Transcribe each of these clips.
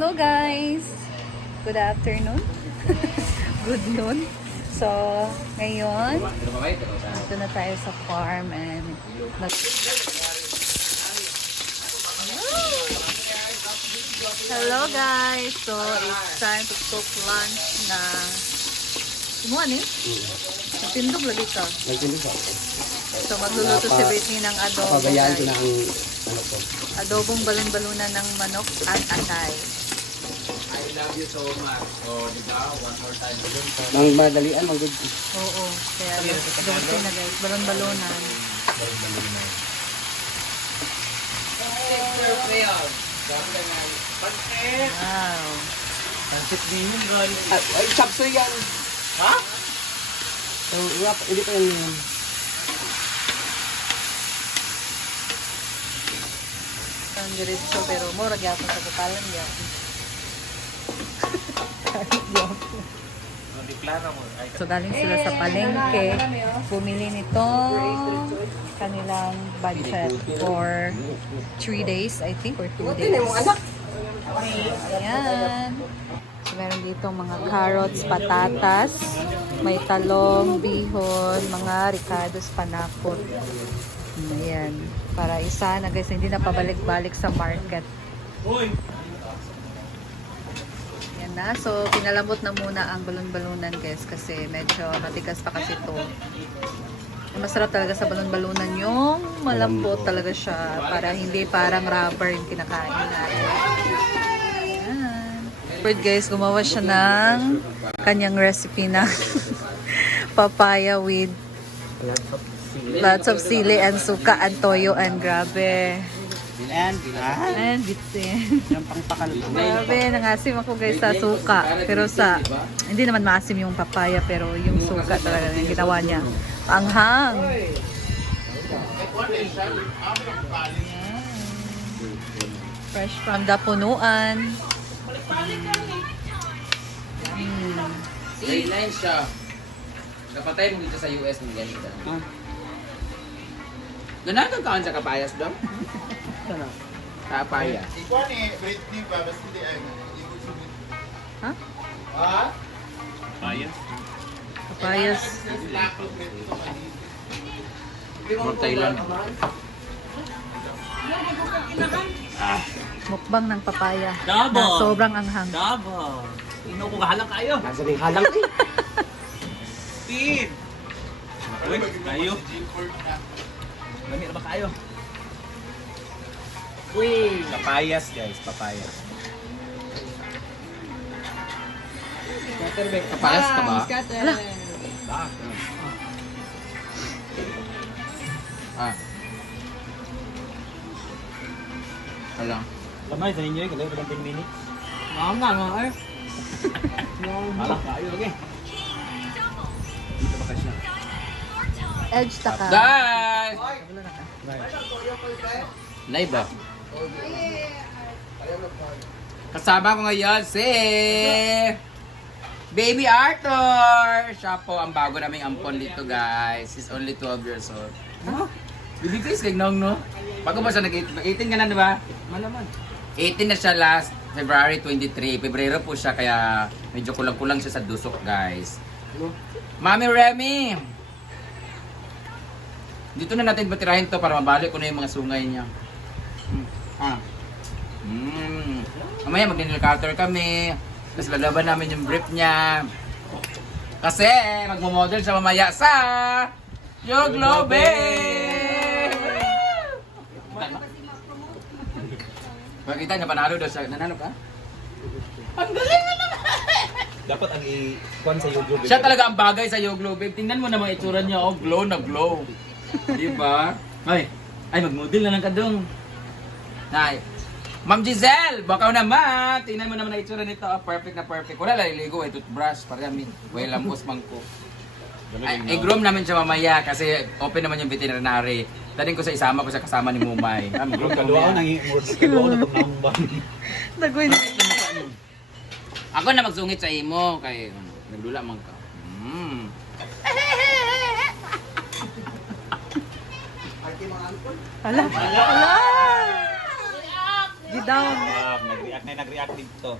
Hello guys! Good afternoon. Good noon. So, ngayon, dito na tayo sa farm and hello guys! So, it's time to cook lunch na kumuha ni? Nagtindog lagi ka. Nagtindog ako. So, magluluto si Britney ng adobo. Pagayaan ko na ang ano ko. Adobong balon-balunan ng manok at atay. I love you so much. So, di ba? One more time. Mang madalian, mang good. Oo. Kaya dumating na guys. Balon-balunan. Wow. Pansit din yun, girl. Ay, chapsoy yan. Ha? So, wrap, hindi pa yan yun. Ang diretso pero mura gyapon sa kapalan gyapon. So galing sila sa palengke, bumili nitong kanilang budget for 3 days, I think, or 2 days. Ayan. So meron dito mga carrots, patatas, may talong, bihon, mga ricados, panakot. Ayan. Para isa na guys, hindi na pabalik-balik sa market. Yan na. So, pinalambot na muna ang balon-balunan guys kasi medyo matigas pa kasi ito. Masarap talaga sa balon-balunan yung malambot talaga siya para hindi parang rubber yung kinakain natin. Ayan. Bird guys, gumawa siya ng kanyang recipe na papaya with lots of sili and suka and toyo and grabe. And bitsin. Yung pangpakal. Grabe, nangasim ako guys sa suka. Pero hindi naman maasim yung papaya pero yung suka talaga yung ginawa niya. Anghang. Fresh from the punuan. Grade 9 siya. Napatay mo dito sa US ng ganito. Nanatang kaan sa kapayas daw? Kapayas. Ikaw ni Britney ba? Basta di ay. Ha? Ha? Papayas. From Thailand. Mukbang ng papaya. Dabo. Na sobrang anghang. Dabo. Ino ko halang kayo. Nasa rin halang eh. Tin. Uy, kayo. Lamig ba kayo? Uy, papayas guys, papayas. Papayas ka ba? Ala, Ah. Hala. Lamay sa ninyo eh, kailangan ko 10 minutes. Halang kayo, okay? Dito ba kasi? edge taka. Guys! Wala na ka. Nay ba? Kasama ko ngayon si Baby Arthur! Siya po ang bago naming ampon dito guys. He's only 12 years old. Huh? Baby Chris, kagnong no? Bago ba siya nag-18 ka na diba? Malaman. 18 na siya last February 23. Pebrero po siya kaya medyo kulang-kulang siya sa dusok guys. Mami Remy! Dito na natin batirahin to para mabalik ko na yung mga sungay niya. Mamaya mag-nail cutter kami. Tapos lalaban namin yung brief niya. Kasi magmo-model siya mamaya sa Yoglobe! Makita niya panalo daw siya. Nanalo ka? Ang galing na naman! Dapat ang i-kwan sa YouTube. Siya talaga ang bagay sa Yoglobe. Tingnan mo na mga itsura niya. Oh, glow na glow. Diba? Ay, mag-model na lang ka dong. Ay, Ma'am Giselle, bakaw naman. Tingnan mo naman ang itsura nito. Oh, perfect na perfect. Wala lang iligo, ay toothbrush. Para kami, way lambos mangko. Ay, groom namin siya mamaya kasi open naman yung veterinary. Daling ko sa isama ko sa kasama ni Mumay. Groom ka Kaluaw mamaya. nang kaluaw na pagmambang. Nagoy na. Ako na magsungit sa imo kay nagdula man ka. Ala. Ala. Gidown. Nag-react na nag-react dito.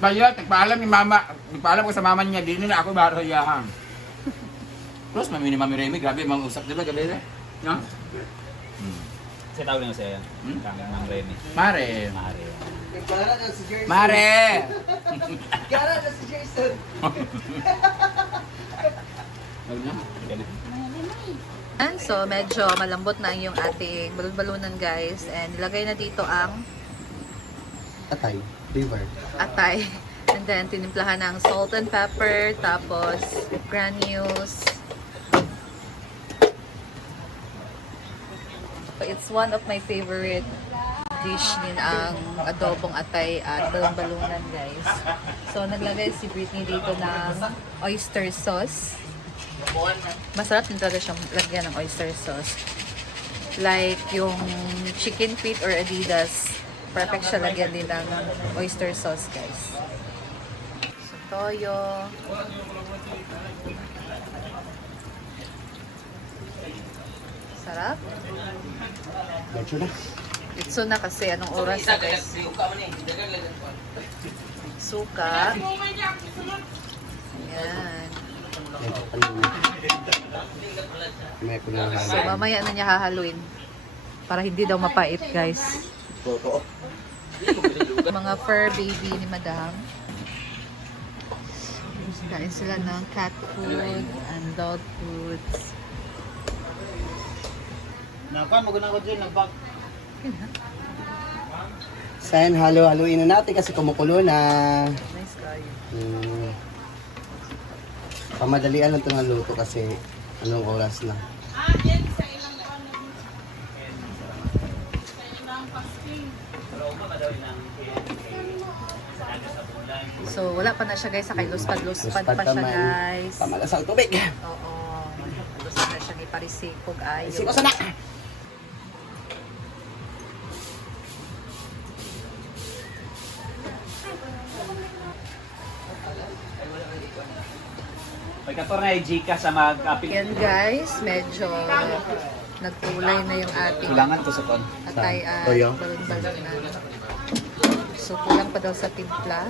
Bayot, nagpaalam ni mama. Nagpaalam ko sa mama niya, di na ako baro yahan. Plus, mami ni Mami Remy, grabe, mga usap nila, gabi na. No? Kasi tawag lang siya. Kang Mang Remy. Mare. Mare. Mare! Gara na si Jason. And so, medyo malambot na yung ating balon-balunan guys. And nilagay na dito ang Atay, liver. atay. And then, tinimplahan ng salt and pepper. Tapos, granules. It's one of my favorite dish din ang adobong atay at balon-balunan guys. So, naglagay si Britney dito ng oyster sauce. Masarap din talaga siyang lagyan ng oyster sauce. Like yung chicken feet or Adidas, perfect siya lagyan din ng oyster sauce guys. So, toyo. Sarap. Medyo na. Itso na kasi anong oras na guys. Suka. Ayan. Medyo panlunin. May ko na So, mamaya na niya hahaluin. Para hindi daw mapait, guys. Totoo. Mga fur baby ni Madam. Kain sila ng cat food and dog foods. Nakuha, maguna ko dyan. Nagbag. Sen, halo-haloin na natin kasi kumukulo na. Nice guy. Pamadalian lang ito ng luto kasi anong oras na. So, wala pa na siya guys. Sakay luspad-luspad pa siya guys. Pamalasang tubig. Oo. Luspad na siya iparisipog ayo. Siko sana. Pagkator na yung Gca sa mag-apil. Yan guys, medyo nagkulay na yung ating Kulangan to sa ton. atay at Toyo. balon-balunan. So, kulang pa daw sa timpla.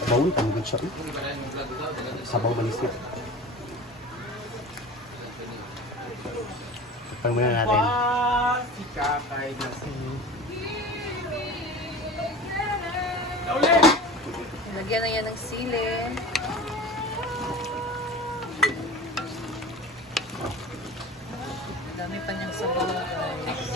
Sabawon, tamagod siya. Sabaw manisip. Pagpang muna natin. Si Kakay na si... Lagyan na yan ng sili. Dami pa niyang sabaw guys.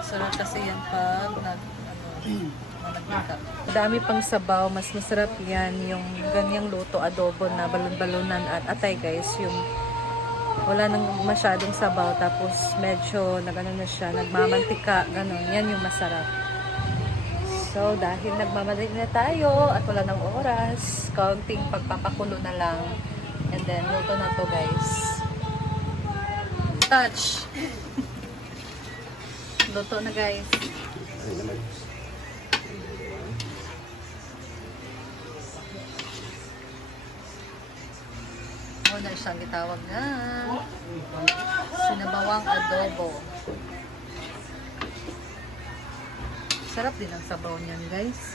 Masarap kasi yan pag nagmita. Dami pang sabaw, mas masarap yan yung ganyang luto, adobo na balon-balunan at atay guys. Yung wala nang masyadong sabaw tapos medyo nagano na siya, nagmamantika, ganun. Yan yung masarap. So, dahil nagmamadali na tayo at wala ng oras, kaunting pagpapakulo na lang. And then, luto na to guys. Touch! Luto na guys. Ano naman? Muna siyang itawag na sinabawang adobo. Sarap din ang sabaw niyan guys.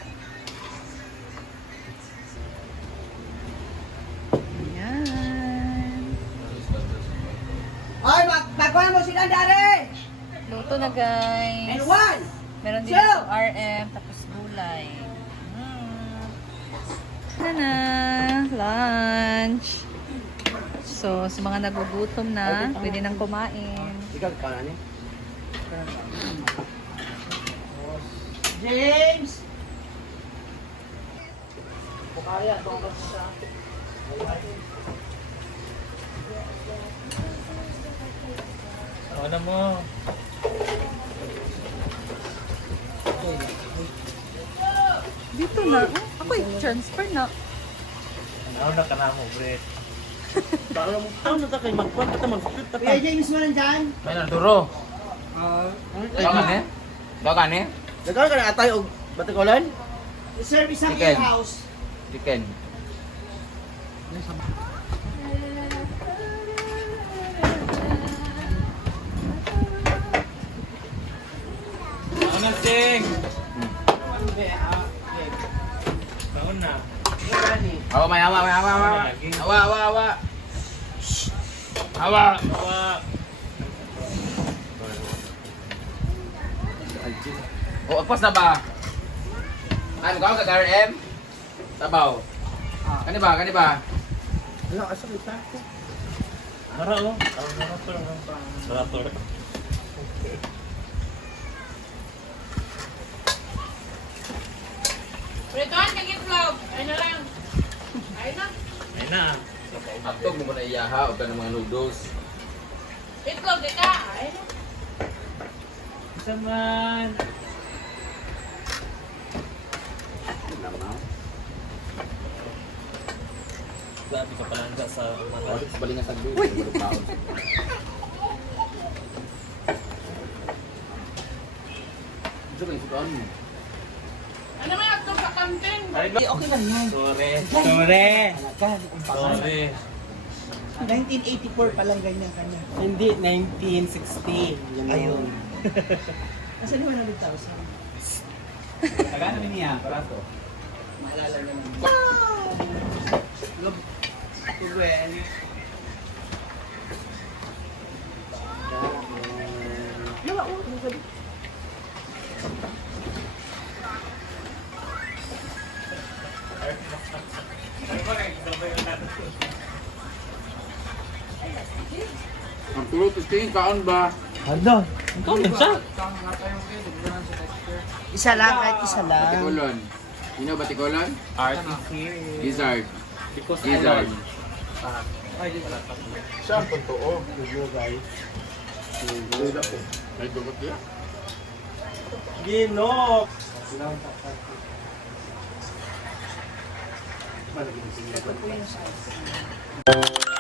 Ayan. Ay, magkuhan mo sila dari! Luto na guys. And one! Meron din Two! akong RM tapos gulay. Na na. Lunch. So, sa mga nagugutom na, pwede nang kumain. Ikaw, ikaw na niya. James! Ano mo? Dito na. Ako transfer na. Ano na ka na mo, Brett? Kuya James mo nandyan? May nanduro. Dagan eh? Dagan eh? Nagkaroon ka na atay o Batikulan? Serve isang Chicken. in-house. Chicken. Ako na, Sing! Baon na. Awa, may awa, may awa, awa. Awa, awa, awa. Awa. Awa! O, agpas na ba? Ano ka sa RM? Sabaw. Kani ba? Kani ba? Ano, asa kita? Mara, oh. Marator. Marator. Prituan kang itlog. Ayun na lang. Ayun na. Ayun na. Atog mo na iyaha o ka ng mga noodles. Itlog, di ka. Ayun na. Isa man. Sabi ka pala nga sa Balik sa balingan sa dulo. Balik baon. Ito ba yung sukaan mo? Ano may itlog sa kantin? Okay lang yan. Sorry. Sorry. Sorry. 1984 pa lang ganyan kanya. Hindi, 1960. Ayun. Nasaan yung 100,000? Kagano din niya? Barato. Maalala naman. Ang tulog testing, kaon ba? Ano? Ikaw din siya. Isa lang, kahit isa lang. Batikolon. You know Batikolon? Art is here. Gizzard. Because Gizzard. Siya ang totoo. Review guys. Ay, dugot niya. Ginok! Ito po yung size.